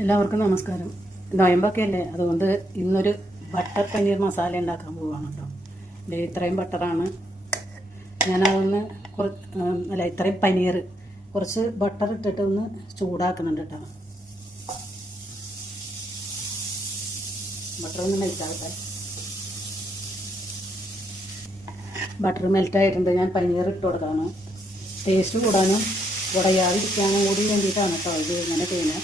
എല്ലാവർക്കും നമസ്കാരം. നോയമ്പൊക്കെ അല്ലേ, അതുകൊണ്ട് ഇന്നൊരു ബട്ടർ പനീർ മസാല ഉണ്ടാക്കാൻ പോവുകയാണ് കേട്ടോ. ഇത്രയും ബട്ടറാണ് ഞാനതൊന്ന് ഇത്രയും പനീർ കുറച്ച് ബട്ടർ ഇട്ടിട്ട് ഒന്ന് ചൂടാക്കുന്നുണ്ട് കേട്ടോ. ബട്ടർ ഒന്ന് മെൽറ്റാകട്ടെ. ബട്ടർ മെൽറ്റായിട്ടുണ്ട്. ഞാൻ പനീർ ഇട്ട് കൊടുക്കാണ്. ടേസ്റ്റ് കൂടാനും ഉടയാതിരിക്കാനും കൂടി വേണ്ടിയിട്ടാണ് കേട്ടോ ഇത് ഇങ്ങനെ ചെയ്യുന്നത്.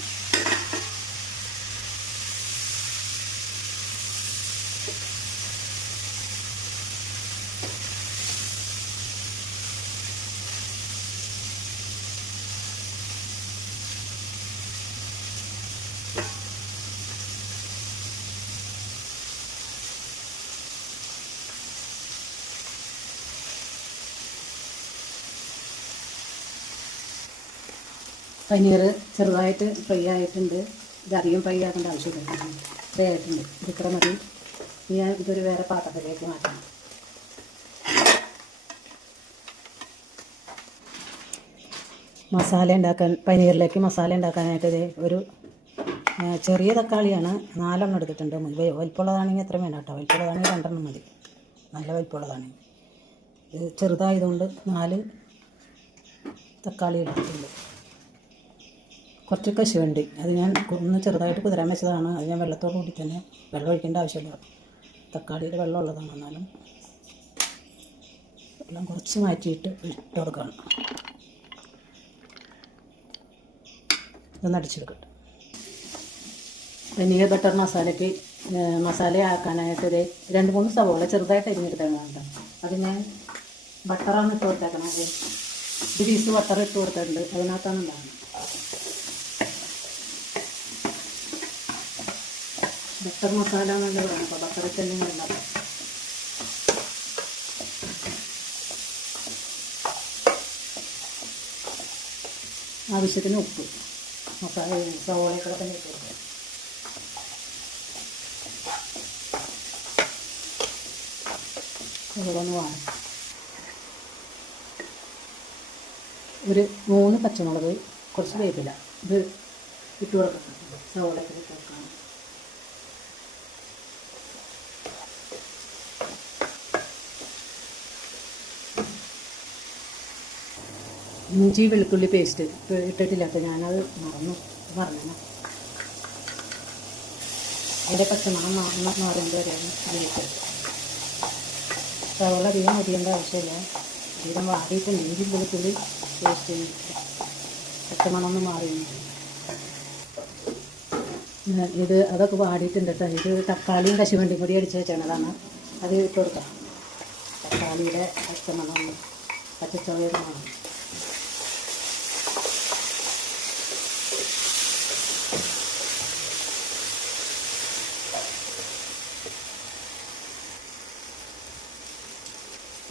പനീർ ചെറുതായിട്ട് ഫ്രൈ ആയിട്ടുണ്ട്. ഇതധികം ഫ്രൈ ആക്കേണ്ട ആവശ്യമില്ല. ഫ്രൈ ആയിട്ടുണ്ട്. ഇതിത്ര മതി. ഞാൻ ഇതൊരു വേറെ പാത്രത്തിലേക്ക് മാറ്റണം. മസാല ഉണ്ടാക്കാൻ പനീറിലേക്ക് മസാല ഉണ്ടാക്കാനായിട്ട് ഒരു ചെറിയ തക്കാളിയാണ് 4 എടുത്തിട്ടുണ്ട്. വലിപ്പമുള്ളതാണെങ്കിൽ എത്ര വേണം കേട്ടോ. വലിപ്പമുള്ളതാണെങ്കിൽ 2 മതി. നല്ല വലിപ്പമുള്ളതാണെങ്കിൽ. ഇത് ചെറുതായതുകൊണ്ട് 4 തക്കാളി എടുത്തിട്ടുണ്ട്. കുറച്ച് കശുവണ്ടി, അത് ഞാൻ ഒന്ന് ചെറുതായിട്ട് കുതിരാൻ വെച്ചതാണ്. അത് ഞാൻ വെള്ളത്തോട് കൂടി തന്നെ, വെള്ളം ഒഴിക്കേണ്ട ആവശ്യമില്ല. തക്കാളിയിൽ വെള്ളം ഉള്ളതാണ്. എന്നാലും വെള്ളം കുറച്ച് മാറ്റിയിട്ട് ഇട്ട് കൊടുക്കണം. ഇതൊന്ന് അടിച്ചെടുക്കട്ടെ. പനീർ ബട്ടർ മസാല ആക്കാനായിട്ട് 2-3 സവോള ചെറുതായിട്ട് അരിഞ്ഞെടുത്താണ് വേണ്ട. അത് ഞാൻ ബട്ടറാണ് ഇട്ട് കൊടുത്തേക്കണം. ഒരു പീസ് ബട്ടർ ഇട്ട് കൊടുത്തിട്ടുണ്ട്. അതിനകത്താണ് ഉണ്ടാകുന്നത്. ബട്ടർ മസാല എന്നുള്ളത് വേണം. അപ്പോൾ ബട്ടറിൽ തന്നെ ഉണ്ടാക്കാം. ആവശ്യത്തിന് ഉപ്പ്, സവോളയൊക്കെ തന്നെ ഇട്ട് കൊടുക്കുക. അതുകൊണ്ടൊന്ന് വേണം. ഒരു 3 പച്ചമുളക്, കുറച്ച് വേപ്പില, ഇത് ഇട്ട് കൊടുക്കണം. സവോളയൊക്കെ ഇട്ട് കൊടുക്കണം. ഇഞ്ചി വെളുത്തുള്ളി പേസ്റ്റ് ഇട്ടിട്ടില്ല കേട്ടോ. ഞാനത് പറഞ്ഞു. അതിൻ്റെ പച്ചമണം മാറുന്നത് വരെയാണ് ഇതിലേക്ക്. സവോള അധികം അരിയേണ്ട ആവശ്യമില്ല. അധികം വാടിയിട്ടുണ്ട്. ഇഞ്ചി വെളുത്തുള്ളി പേസ്റ്റ് പച്ചമണം മാറിയുണ്ട്. അതൊക്കെ വാടിയിട്ടുണ്ട് കേട്ടോ. ഇത് തക്കാളിയും കശുവണ്ടിയും കൂടി അടിച്ച് വെച്ചതാണ്. അത് ഇട്ട് കൊടുക്കാം. തക്കാളിയുടെ പച്ചമണം പച്ചച്ചോയമാണ്.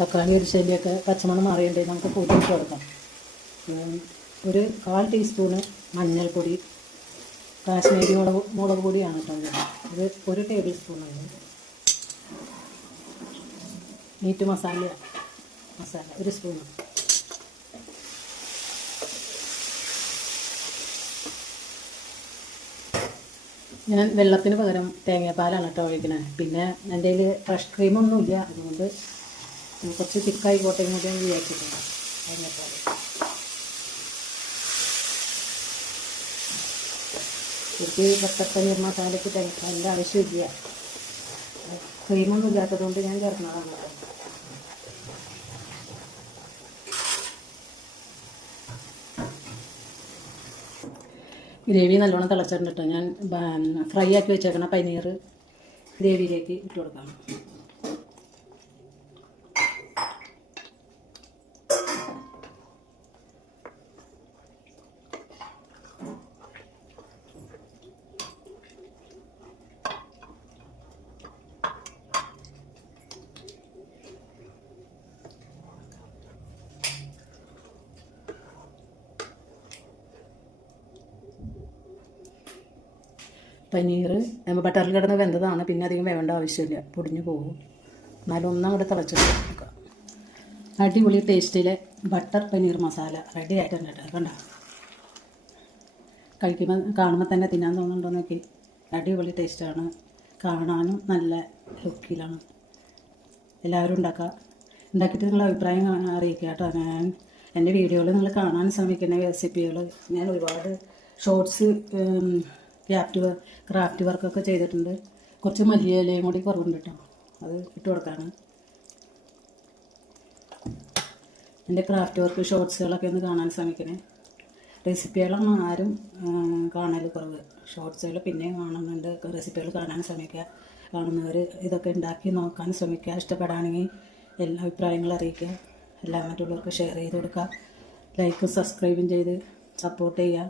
തക്കാളി ഒരു ശല്യമൊക്കെ പച്ചമണം മാറിയുണ്ട്. നമുക്ക് കൂട്ടിയിട്ട് കൊടുക്കാം. ഒരു 1/4 ടീസ്പൂണ് മഞ്ഞൾപ്പൊടി, കാശ്മീരി മുളക് പൊടിയാണ് കേട്ടോ. ഇത് 1 ടേബിൾ സ്പൂണാണ്. Meat masala 1 spoon. ഞാൻ വെള്ളത്തിന് പകരം തേങ്ങാപ്പാലാണ് കേട്ടോ ഒഴിക്കുന്നത്. പിന്നെ എൻ്റെ കയ്യിൽ ഫ്രഷ് ക്രീമൊന്നുമില്ല. അതുകൊണ്ട് കുറച്ച് തിക്കായി കോട്ടയും കൂടി വിചാരിച്ചിട്ടുണ്ട്. തേങ്ങാപ്പാൽ എനിക്ക് ബട്ടർ പനീർ മസാലയ്ക്ക് തേങ്ങാപ്പാലിൻ്റെ ആവശ്യമില്ല. ക്രീമൊന്നും ഇല്ലാത്തതുകൊണ്ട് ഞാൻ ചേർക്കുന്നതാണ്. ഗ്രേവി നല്ലോണം തിളച്ചിട്ടുണ്ട് കേട്ടോ. ഞാൻ ഫ്രൈ ആക്കി വെച്ചേക്കണ പനീർ ഗ്രേവിയിലേക്ക് ഇട്ട് കൊടുക്കാം. പനീർ ബട്ടറിൽ കിടന്ന് വെന്തതാണ്. പിന്നെ അധികം വേവേണ്ട ആവശ്യമില്ല. പൊടിഞ്ഞു പോകും. എന്നാലും ഒന്നങ്ങോട്ട് തിളച്ചിട്ട് നോക്കുക. അടിപൊളി ടേസ്റ്റിലെ ബട്ടർ പനീർ മസാല റെഡി ആയിട്ടുണ്ട് കേട്ടോ. കണ്ടോ? കാണുമ്പോൾ തന്നെ തിന്നാൻ തോന്നുന്നുണ്ടോ നോക്കി. അടിപൊളി ടേസ്റ്റാണ്, കാണാനും നല്ല ലുക്കിലാണ്. എല്ലാവരും ഉണ്ടാക്കിയിട്ട് നിങ്ങളുടെ അഭിപ്രായം അറിയിക്കുക കേട്ടോ. ഞാൻ എൻ്റെ വീഡിയോകൾ നിങ്ങൾ കാണാൻ ശ്രമിക്കുന്ന റെസിപ്പികൾ ഞാൻ ഒരുപാട് ഷോർട്സ് ക്രാഫ്റ്റ് വർക്കൊക്കെ ചെയ്തിട്ടുണ്ട്. കുറച്ച് മല്ലിയിലയും കൂടി കുറവുണ്ട് കേട്ടോ, അത് ഇട്ട് കൊടുക്കാണ്. എൻ്റെ ക്രാഫ്റ്റ് വർക്ക് ഷോർട്സുകളൊക്കെ ഒന്ന് കാണാൻ ശ്രമിക്കണേ. റെസിപ്പികളൊന്നും ആരും കാണൽ കുറവ്, ഷോർട്സുകൾ പിന്നെയും കാണുന്നുണ്ട്. റെസിപ്പികൾ കാണാൻ ശ്രമിക്കുക. കാണുന്നവർ ഇതൊക്കെ ഉണ്ടാക്കി നോക്കാൻ ശ്രമിക്കുക. ഇഷ്ടപ്പെടുകയാണെങ്കിൽ എല്ലാ അഭിപ്രായങ്ങളും അറിയിക്കുക. എല്ലാം മറ്റുള്ളവർക്ക് ഷെയർ ചെയ്ത് കൊടുക്കുക. ലൈക്കും സബ്സ്ക്രൈബും ചെയ്ത് സപ്പോർട്ട് ചെയ്യുക.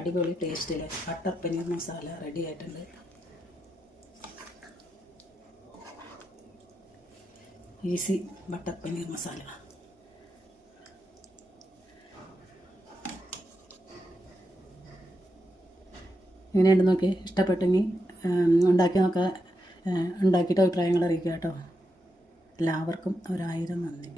അടിപൊളി ടേസ്റ്റിൽ ബട്ടർ പനീർ മസാല റെഡി ആയിട്ടുണ്ട്. Easy butter paneer masala. ഇങ്ങനെയുണ്ട് നോക്കി. ഇഷ്ടപ്പെട്ടെങ്കിൽ ഉണ്ടാക്കിയിട്ട് അഭിപ്രായങ്ങൾ അറിയിക്കുക കേട്ടോ. എല്ലാവർക്കും 1000 നന്ദി.